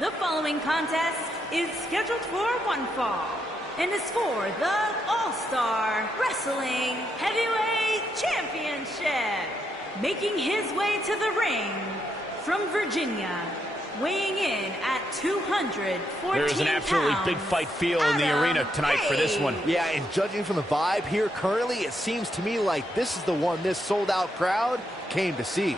The following contest is scheduled for one fall and is for the All-Star Wrestling Heavyweight Championship. Making his way to the ring from Virginia, weighing in at 214 There's an absolutely pounds, big fight feel in the arena tonight for this one. Yeah, and judging from the vibe here currently, it seems to me like this is the one this sold-out crowd came to see.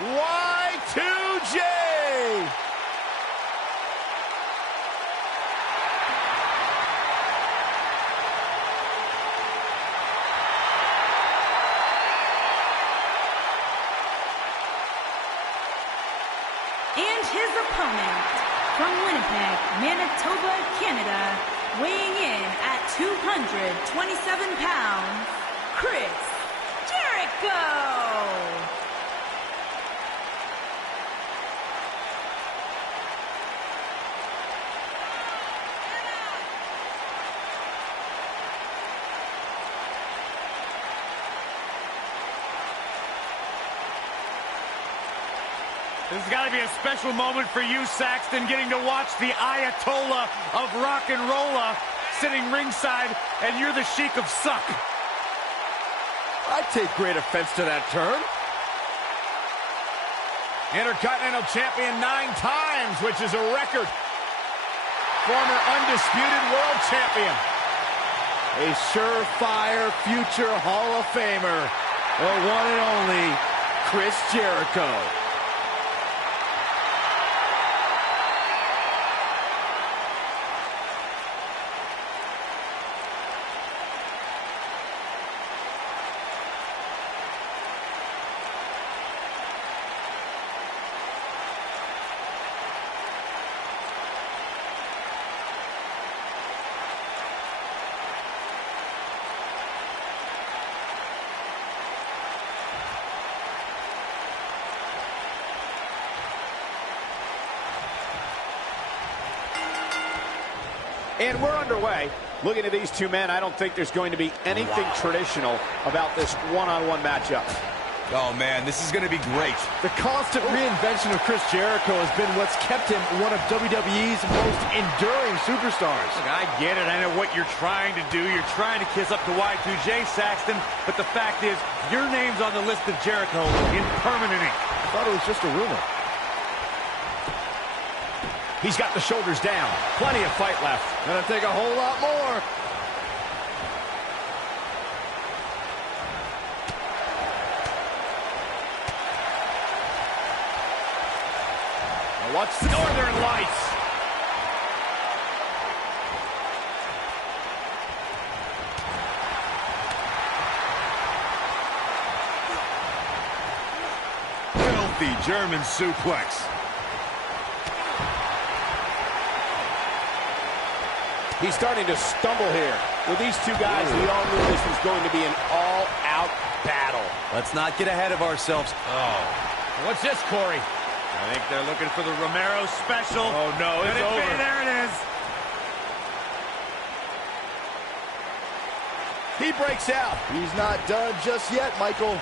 Y2J! And his opponent from Winnipeg, Manitoba, Canada, weighing in at 227 pounds, Chris Jericho! This has got to be a special moment for you, Saxton, getting to watch the Ayatollah of rock and rolla sitting ringside, and you're the Sheik of Suck. I take great offense to that term. Intercontinental Champion 9 times, which is a record. Former undisputed world champion. A surefire future Hall of Famer, the one and only Chris Jericho. And we're underway. Looking at these two men, I don't think there's going to be anything traditional about this one-on-one matchup. Oh, man, this is going to be great. The constant reinvention of Chris Jericho has been what's kept him one of WWE's most enduring superstars. Look, I get it. I know what you're trying to do. You're trying to kiss up to Y2J, Saxton. But the fact is, your name's on the list of Jericho in permanent ink. I thought it was just a rumor. He's got the shoulders down. Plenty of fight left. Gonna take a whole lot more. Now watch the Northern Lights. Filthy German suplex. He's starting to stumble here. With these two guys, we all knew this was going to be an all-out battle. Let's not get ahead of ourselves. Oh. What's this, Corey? I think they're looking for the Romero special. Oh, no, it's over. There it is. He breaks out. He's not done just yet, Michael.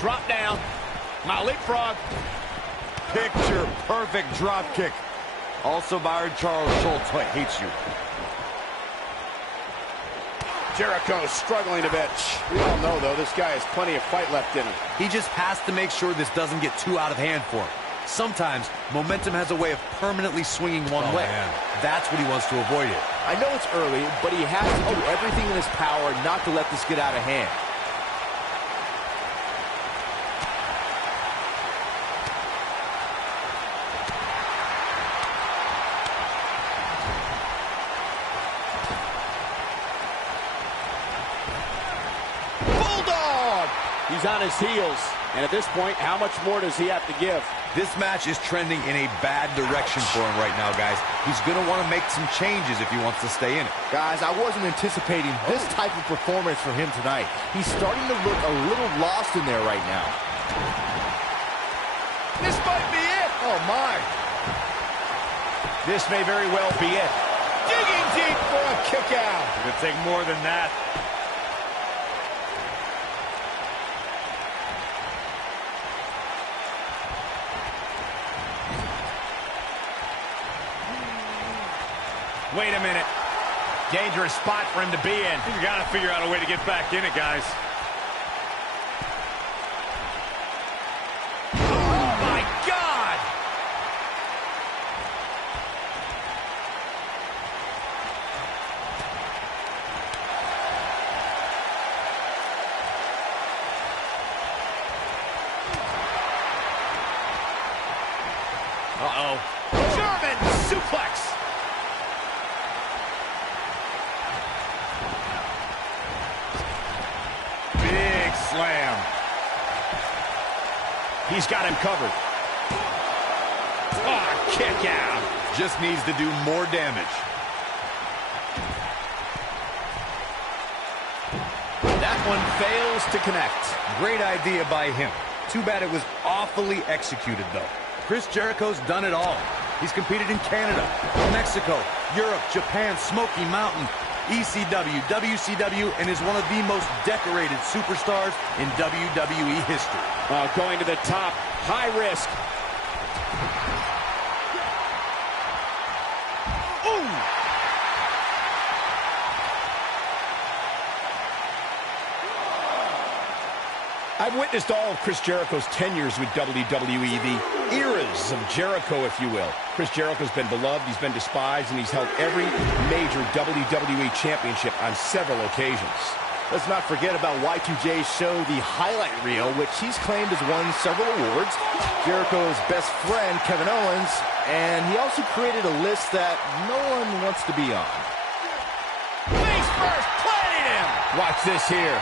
Drop down. Now leapfrog. Picture perfect drop kick. Also by Charles Schultz. Who hates you. Jericho struggling a bit. We all know, though, this guy has plenty of fight left in him. He just has to make sure this doesn't get too out of hand for him. Sometimes momentum has a way of permanently swinging one way. Man. That's what he wants to avoid here. I know it's early, but he has to do everything in his power not to let this get out of hand. He's on his heels. And at this point, how much more does he have to give? This match is trending in a bad direction for him right now, guys. He's going to want to make some changes if he wants to stay in it. Guys, I wasn't anticipating this type of performance from him tonight. He's starting to look a little lost in there right now. This might be it. Oh, my. This may very well be it. Digging deep for a kick out. It'll take more than that. Wait a minute. Dangerous spot for him to be in. You got to figure out a way to get back in it, guys. Oh, my God! Uh-oh. German suplex! Slam. He's got him covered. Oh, kick out. Just needs to do more damage. That one fails to connect. Great idea by him. Too bad it was awfully executed, though. Chris Jericho's done it all. He's competed in Canada, Mexico, Europe, Japan, Smoky Mountain, ECW, WCW, and is one of the most decorated superstars in WWE history. Going to the top, high risk. Ooh! I've witnessed all of Chris Jericho's tenures with WWE, the eras of Jericho, if you will. Chris Jericho's been beloved, he's been despised, and he's held every major WWE championship on several occasions. Let's not forget about Y2J's show, The Highlight Reel, which he's claimed has won several awards. Jericho's best friend, Kevin Owens, and he also created a list that no one wants to be on. Face first, planted him! Watch this here.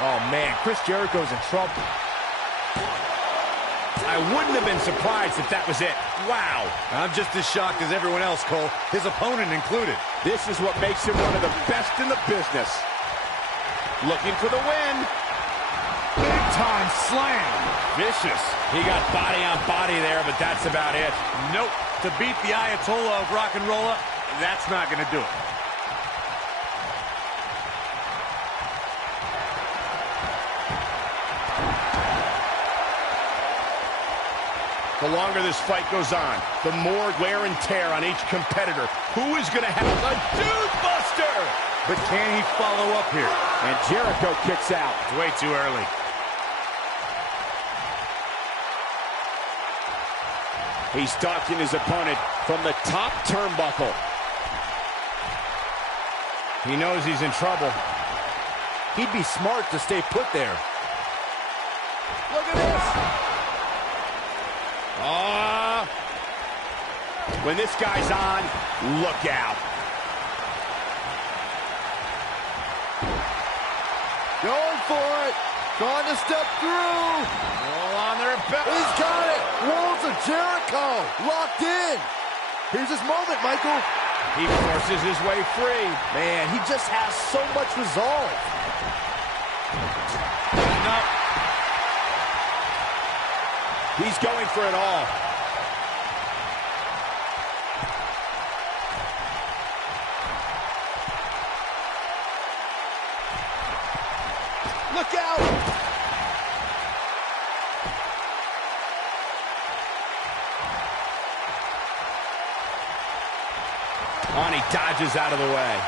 Oh, man, Chris Jericho's in trouble. I wouldn't have been surprised if that was it. Wow. I'm just as shocked as everyone else, Cole, his opponent included. This is what makes him one of the best in the business. Looking for the win. Big time slam. Vicious. He got body on body there, but that's about it. Nope. To beat the Ayatollah of rock and roll, that's not going to do it. The longer this fight goes on, the more wear and tear on each competitor. Who is going to have a dude buster? But can he follow up here? And Jericho kicks out. It's way too early. He's stalking his opponent from the top turnbuckle. He knows he's in trouble. He'd be smart to stay put there. Look at this. When this guy's on, look out. Going for it. Trying to step through. All on their back. He's got it. Walls of Jericho. Locked in. Here's his moment, Michael. He forces his way free. Man, he just has so much resolve. No. He's going for it all. Look out! On, he dodges out of the way.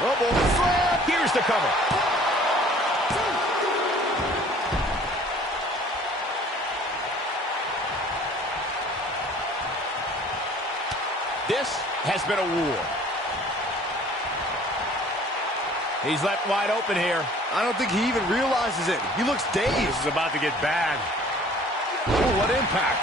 Oh, boy. Slam! Here's the cover. This has been a war. He's left wide open here. I don't think he even realizes it. He looks dazed. This is about to get bad. Oh, what impact.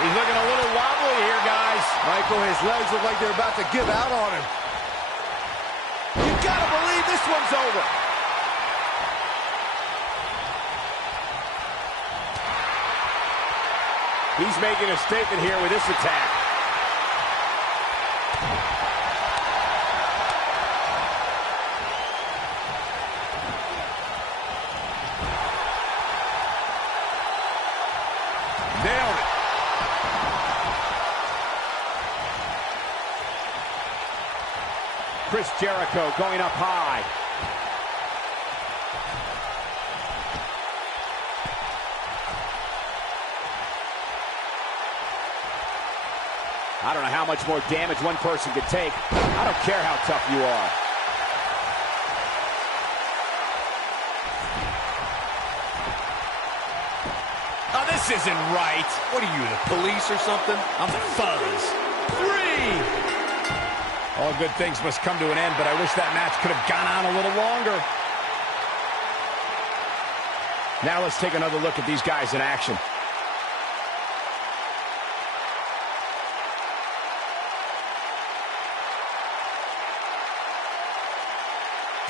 He's looking a little wobbly here, guys. Michael, his legs look like they're about to give out on him. You gotta believe this one's over. He's making a statement here with this attack. Nailed it. Chris Jericho going up high. I don't know how much more damage one person could take. I don't care how tough you are. Oh, this isn't right. What are you, the police or something? I'm the Fuzz. 3. All good things must come to an end, but I wish that match could have gone on a little longer. Now let's take another look at these guys in action.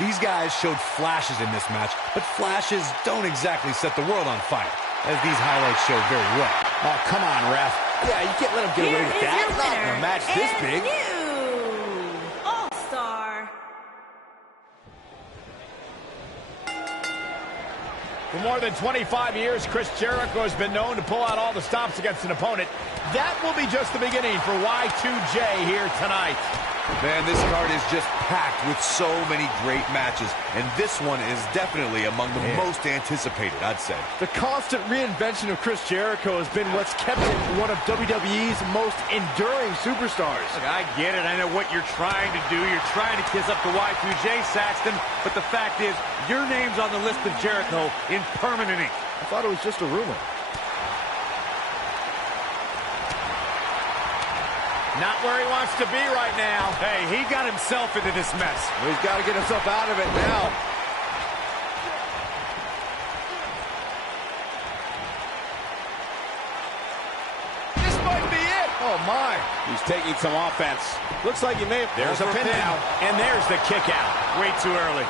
These guys showed flashes in this match, but flashes don't exactly set the world on fire, as these highlights show very well. Oh, come on, ref. Yeah, you can't let him get away with that. Not in a match this big. New All-Star. For more than 25 years, Chris Jericho has been known to pull out all the stops against an opponent. That will be just the beginning for Y2J here tonight. Man, this card is just packed with so many great matches, and this one is definitely among the most anticipated, I'd say. The constant reinvention of Chris Jericho has been what's kept him one of WWE's most enduring superstars. Look, I get it. I know what you're trying to do. You're trying to kiss up to Y2J, Saxton, but the fact is, your name's on the list of Jericho in permanent ink. I thought it was just a rumor. Not where he wants to be right now. Hey, he got himself into this mess. Well, he's got to get himself out of it now. This might be it. Oh, my. He's taking some offense. Looks like he may have... There's a pin now, and there's the kick out. Way too early.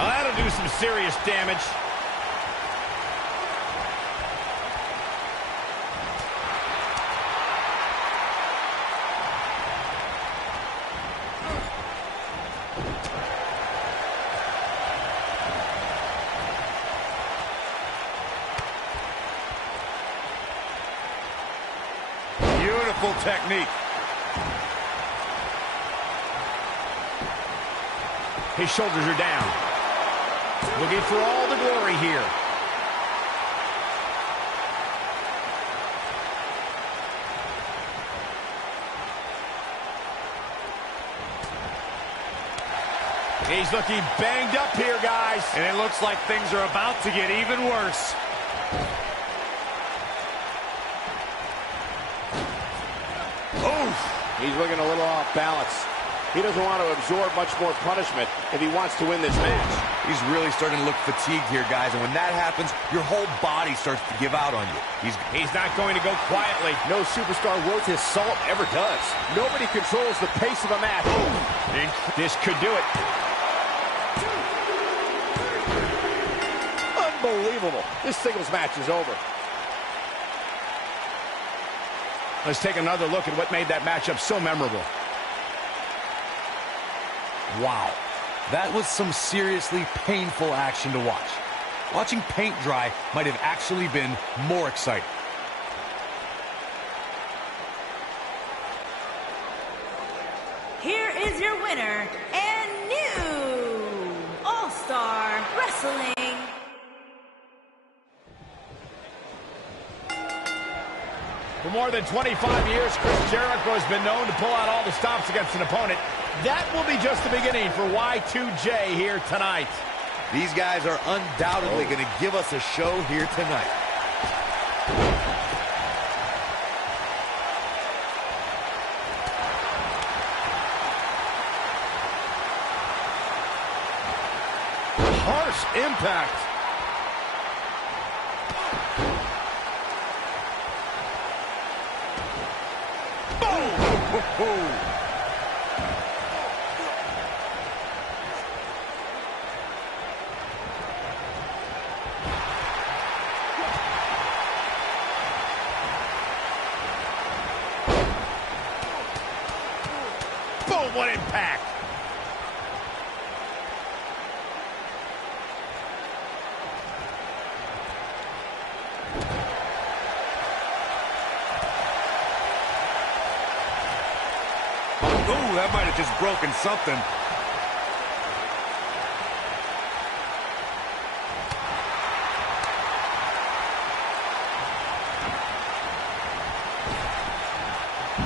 Well, that'll do some serious damage. Beautiful technique. His shoulders are down. Looking for all the glory here. He's looking banged up here, guys. And it looks like things are about to get even worse. He's looking a little off balance. He doesn't want to absorb much more punishment if he wants to win this match. He's really starting to look fatigued here, guys, and when that happens, your whole body starts to give out on you. He's not going to go quietly. No superstar worth his salt ever does. Nobody controls the pace of a match. This could do it. Unbelievable. This singles match is over. Let's take another look at what made that matchup so memorable. Wow, that was some seriously painful action to watch. Watching paint dry might have actually been more exciting. Here is your winner and new All-Star Wrestling. For more than 25 years, Chris Jericho has been known to pull out all the stops against an opponent. That will be just the beginning for Y2J here tonight. These guys are undoubtedly going to give us a show here tonight. Harsh impact. Boom! Boom, what impact! Oh, that might have just broken something.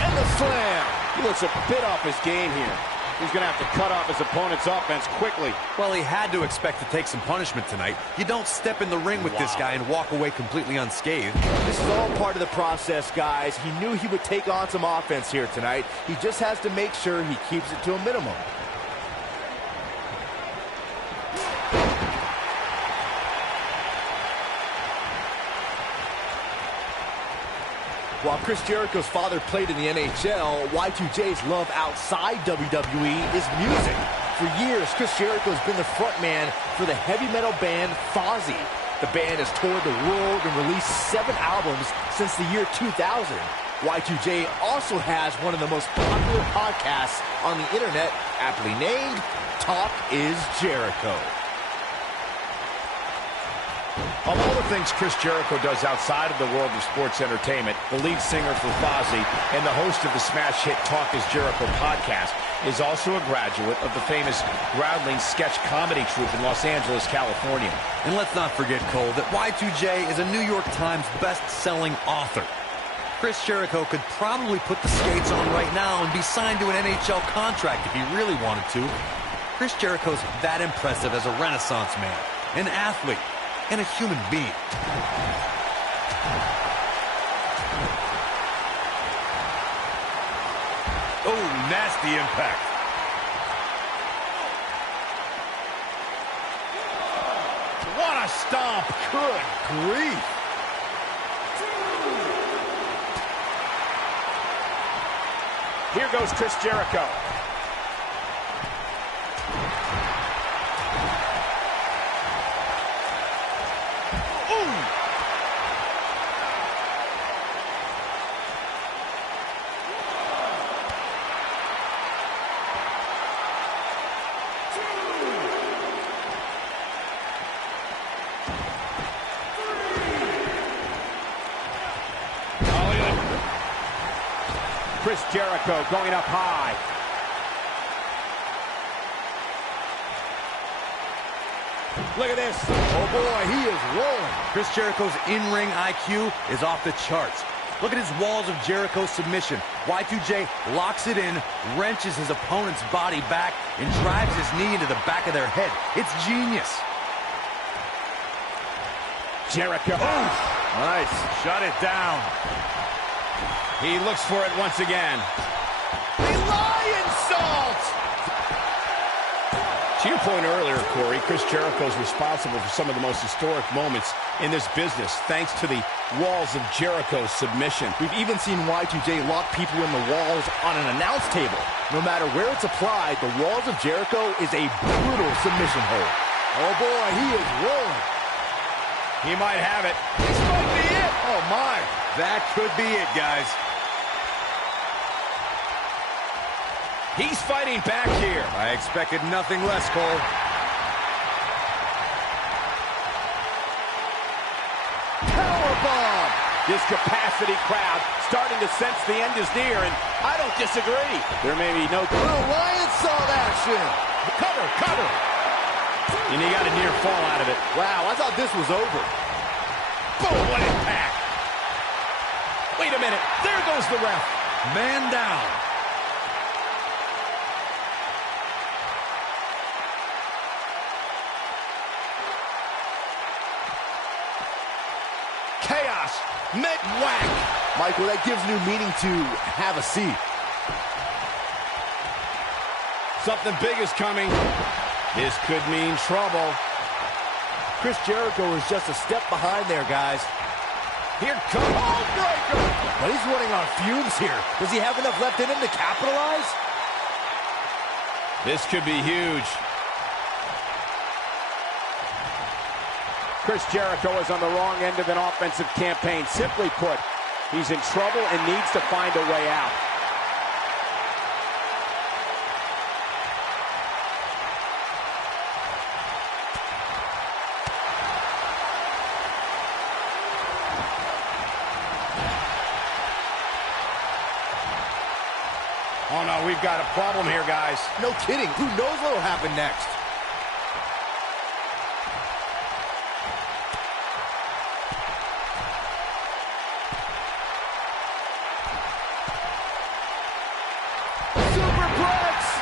And the slam. He looks a bit off his game here. He's going to have to cut off his opponent's offense quickly. Well, he had to expect to take some punishment tonight. You don't step in the ring with this guy and walk away completely unscathed. This is all part of the process, guys. He knew he would take on some offense here tonight. He just has to make sure he keeps it to a minimum. While Chris Jericho's father played in the NHL, Y2J's love outside WWE is music. For years, Chris Jericho's been the frontman for the heavy metal band Fozzy. The band has toured the world and released 7 albums since the year 2000. Y2J also has one of the most popular podcasts on the internet, aptly named Talk is Jericho. Of all the things Chris Jericho does outside of the world of sports entertainment, the lead singer for Fozzy and the host of the smash hit Talk is Jericho podcast is also a graduate of the famous Groundling sketch comedy troupe in Los Angeles, California. And let's not forget, Cole, that Y2J is a New York Times best-selling author. Chris Jericho could probably put the skates on right now and be signed to an NHL contract if he really wanted to. Chris Jericho's that impressive as a Renaissance man, an athlete, and a human being. Oh, nasty impact. What a stomp! Good grief! Here goes Chris Jericho. Chris Jericho going up high. Look at this. Oh boy, he is rolling. Chris Jericho's in-ring IQ is off the charts. Look at his walls of Jericho submission. Y2J locks it in, wrenches his opponent's body back, and drives his knee into the back of their head. It's genius. Jericho. Oh, nice. Shut it down. He looks for it once again. The lion salt! To your point earlier, Corey, Chris Jericho is responsible for some of the most historic moments in this business, thanks to the walls of Jericho submission. We've even seen Y2J lock people in the walls on an announce table. No matter where it's applied, the walls of Jericho is a brutal submission hold. Oh boy, he is rolling. He might have it. This might be it. Oh my. That could be it, guys. He's fighting back here. I expected nothing less, Cole. Powerbomb! This capacity crowd starting to sense the end is near, and I don't disagree. There may be no... Little lion salt action! Cover, cover! And he got a near fall out of it. Wow, I thought this was over. Boom, what impact! Wait a minute, there goes the ref. Man down. Chaos, met whack. Michael, that gives new meaning to have a seat. Something big is coming. This could mean trouble. Chris Jericho is just a step behind there, guys. Here comes Breaker. But he's running on fumes here. Does he have enough left in him to capitalize? This could be huge. Chris Jericho is on the wrong end of an offensive campaign. Simply put, he's in trouble and needs to find a way out. Oh, no, we've got a problem here, guys. No kidding. Who knows what will happen next? Superplex!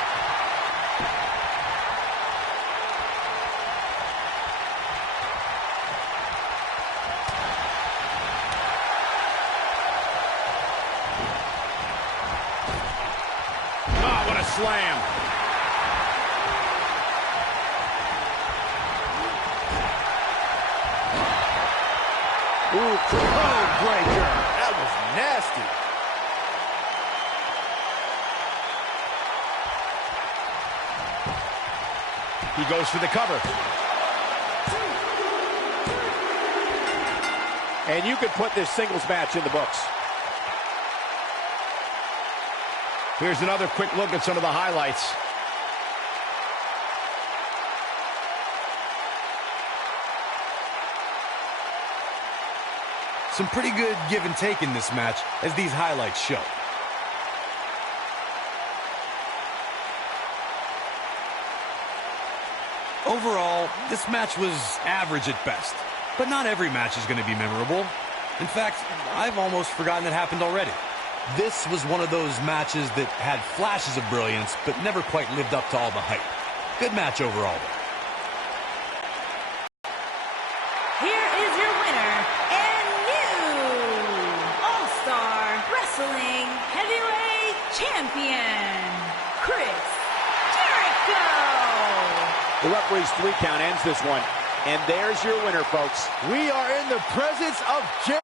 Oh, what a slam. Ooh, code breaker. That was nasty. He goes for the cover. And you could put this singles match in the books. Here's another quick look at some of the highlights. Some pretty good give and take in this match, as these highlights show. Overall, this match was average at best. But not every match is going to be memorable. In fact, I've almost forgotten it happened already. This was one of those matches that had flashes of brilliance, but never quite lived up to all the hype. Good match overall, though. Here is your winner and new All-Star Wrestling Heavyweight Champion, Chris Jericho. The referee's 3 count ends this one. And there's your winner, folks. We are in the presence of Jericho.